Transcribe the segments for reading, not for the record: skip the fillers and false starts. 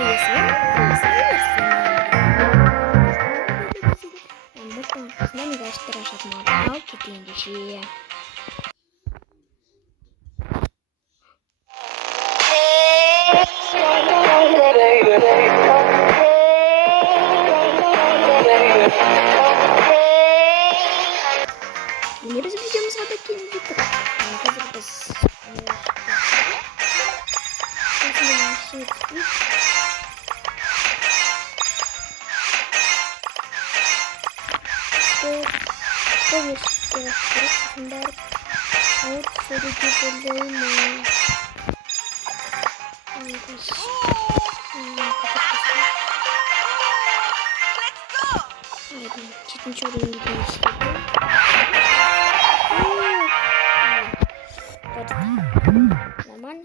С нами гостит Рашид Мабал, Китиндиши. Ini bisa jam 1 kini gitu. Нормально.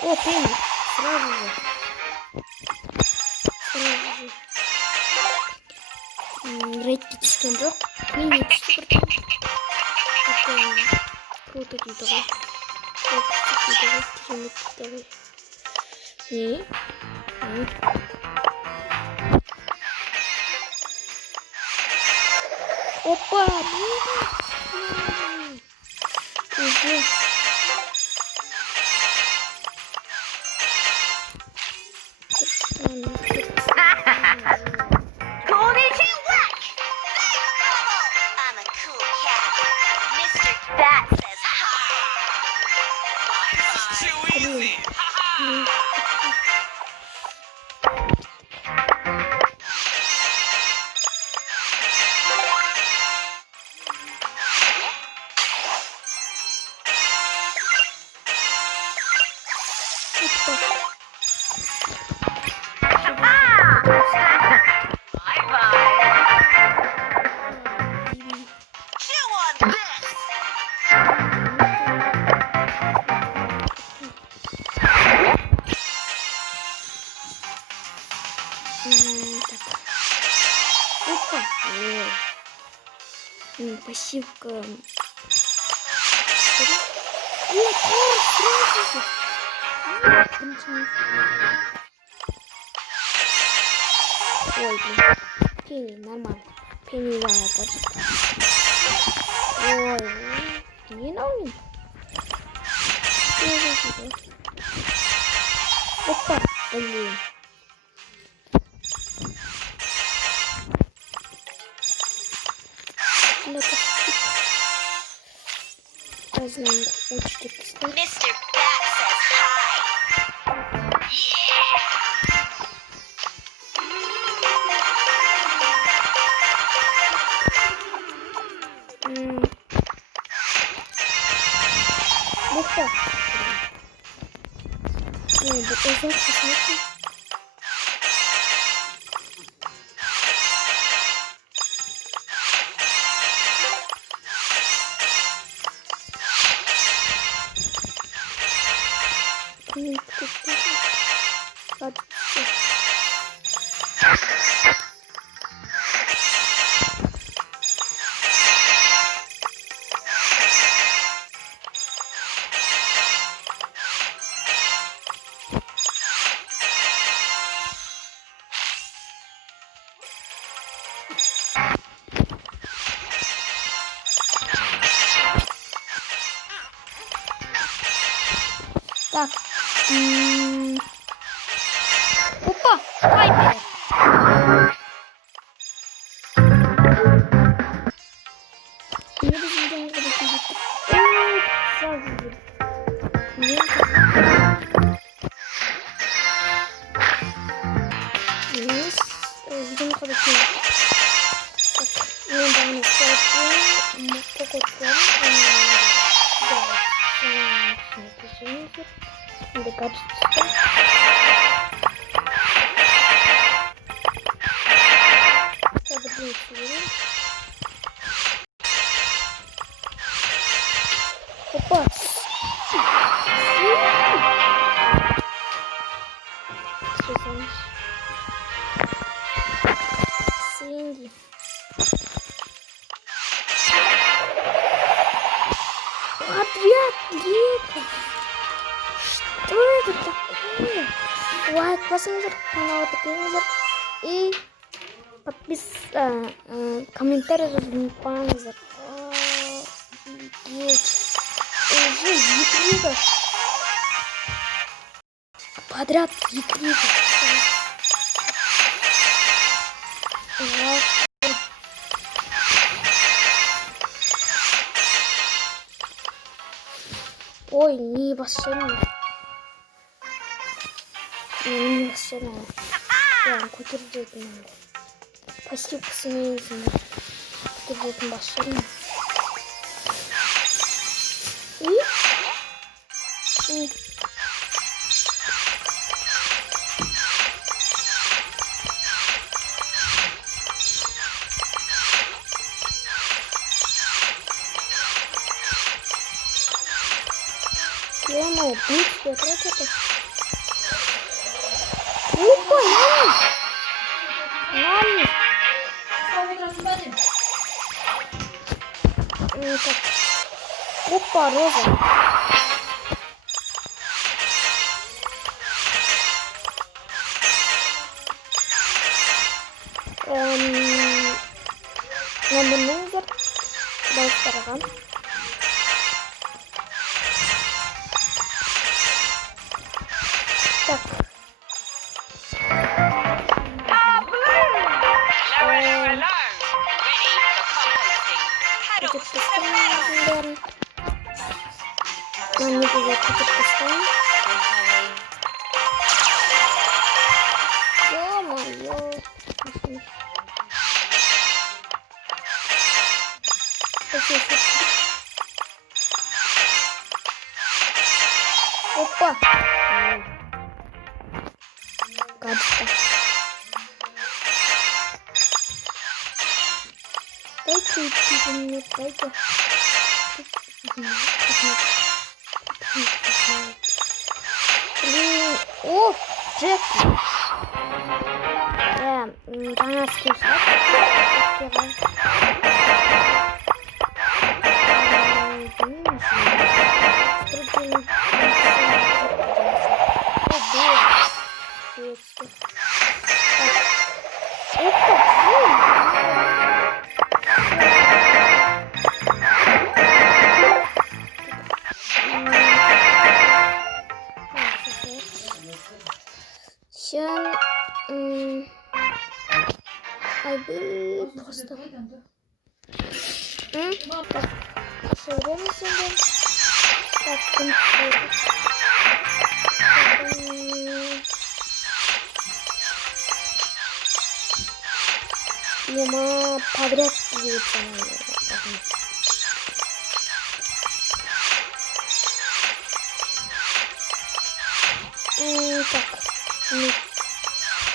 О, пенни. Сразу же. Рейд 5 жоқ. Пенни 3%. Круто дейді ғой. Не? Опа! Уже. Опа! Пассивка. Ой, блин. Пенни, нормально. Пенни ладно. Ой, не наумим. Опа, блин. Mr. Bat says hi. Опа. Так. Опа, снайпер. Я даже не знаю, как это будет. Сразу же. Видимо, хорошо. Так, недавно стартую. Надо качество. Так, блин, опа! Что там? Синди. Отряд Геков. лайк басыңыздар, каналға тіркеліңіздер и комментарий жазуды ұмытпаңыздар. Уже 2 видео подряд, 2 видео. Ой, не бассana. Не бассana. Ya көтердім. Пассив кісімейізім. Көтердім бассana. Ё-моё, быстро, как это? Опа, мама! Так. Опа, роза. Номер дауыс тараған. Так. Нам не будет поставить. Ё-моё. Опа. Качка. Дайте мне, дайте. О, Джек. Она скушает. Сейчас просто так, все время сидим. Так, Лема подряд двигается, так,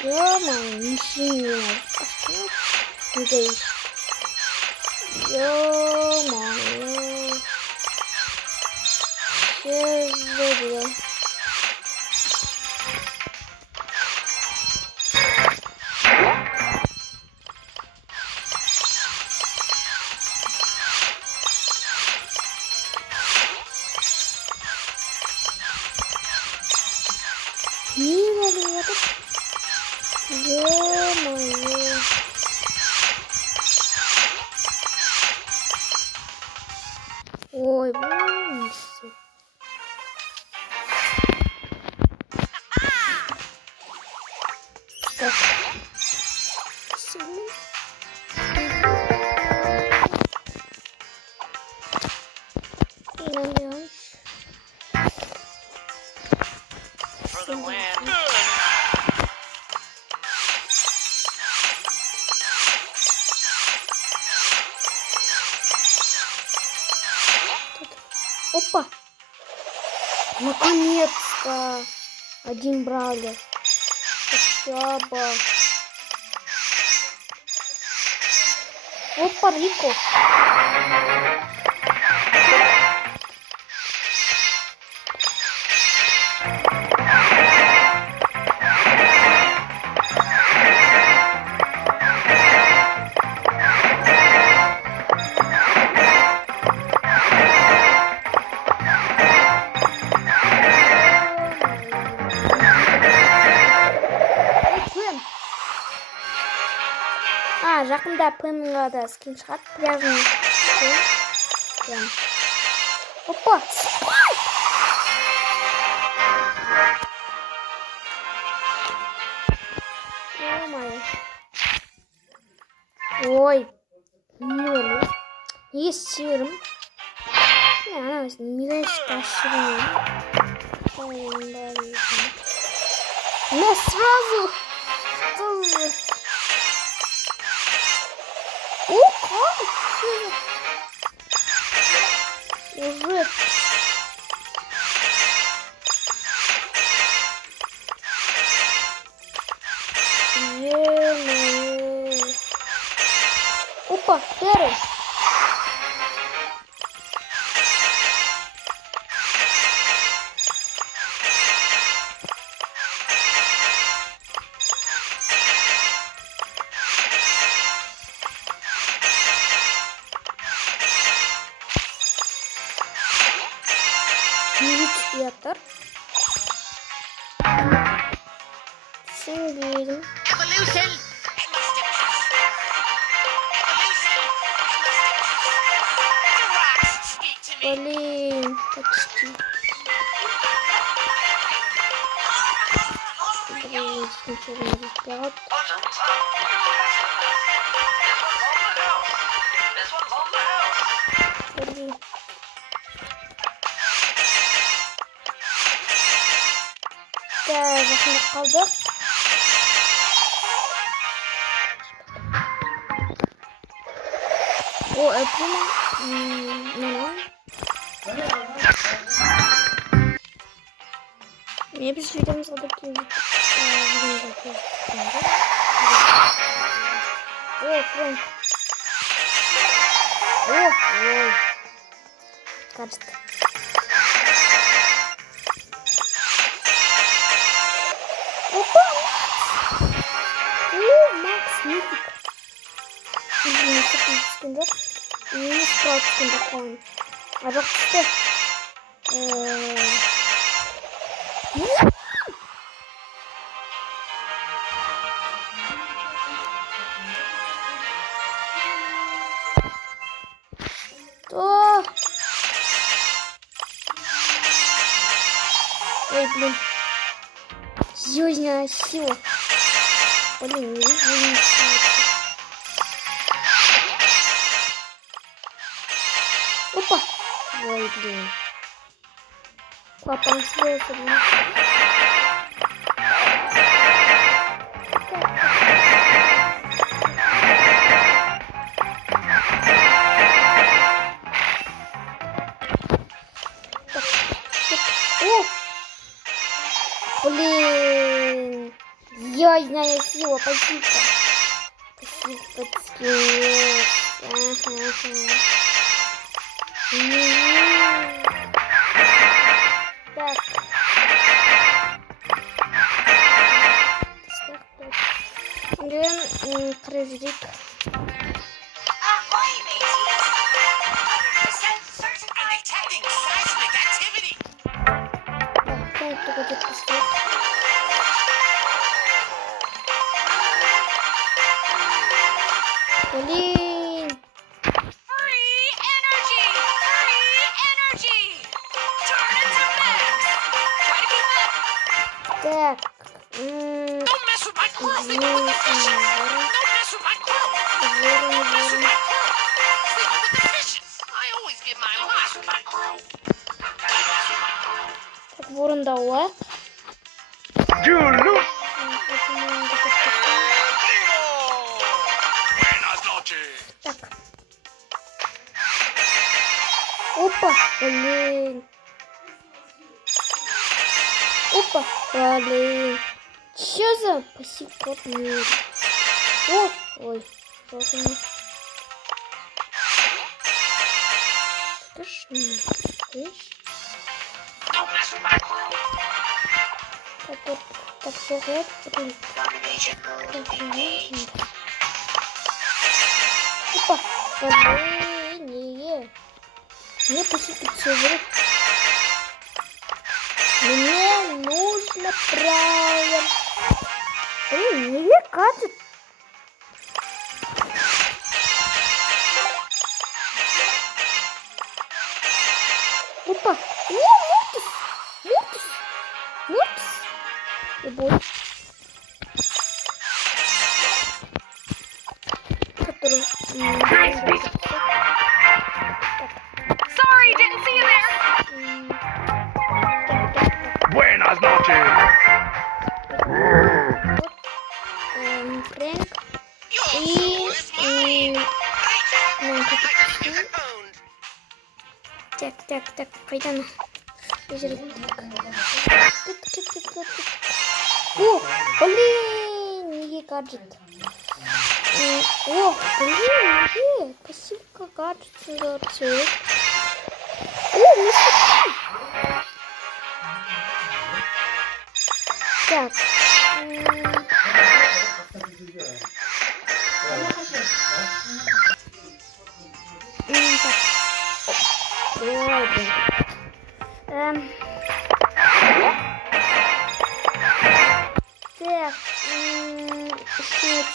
ё-моё, ничего не надо. Ё-моё. Сейчас забыл. Мимо ли это? Ё-моё. Ой, вынеси. Так. Сильно. Опа! Наконец-то! Один брали. Спасибо. Опа, Рико. жақында пенға да скин шығады. Пляжный прям. Опа! Ой, не өлі. Не сырым? Не, она милашка сырым. Не сразу. Что же? О, как? Уже. Опа, Терри. Ятар. Сингл. Блин, почти. Блин, ничего не сделать. Блин. Да, жақында қалдық. О, әппіма. Мне без видео такие. О, Фрэнк. О. Кажется. Опа! О, Макс, мифик. Извините, скиндер. И не справа скиндер, он. А вот что? Что? Ой, блин. Серьезная сила. Блин, не вижу. Опа. Ой, блин. Папа, он слился, блин. Блин, серьезная сила, спасибо. Спасибо. Так. Блин, крызик. Блин. Так. Так, ворон дауа. Так. Опа, блин. Опа, блин. Чё за посекот мир? О, ой, что мне? Что ж мне? Так, сюжет, блин. Опа, блин. Мне посекут сюжет. Мне нужно правильно. Блин, не катит. бой. Который... Sorry, didn't see you there. Buenas noches. Фрэнк. И... Так, қайдан? О, блин, неге гаджет? О, блин, неге? Пассивка гаджетсыңдар сөйлеп. О, мистер. Так. Ой, блин. Так,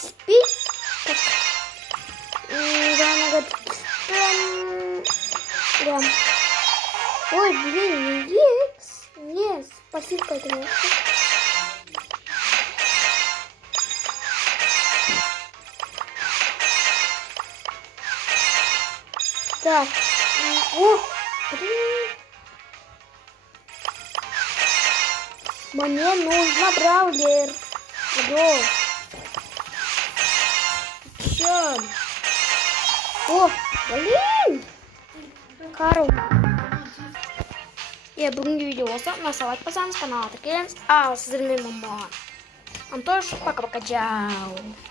спить. Так. Да. Ой, блин, не X. Нет, спасибо, конечно. Так. О, блин. Мне нужно браулер. Алло. Чё? О, блин. Карл. Бүгінгі видео осы. Насалайт басаңыз каналға тіркеліңіз. Ал сіздермен маман. Антош, пока-пока, чао.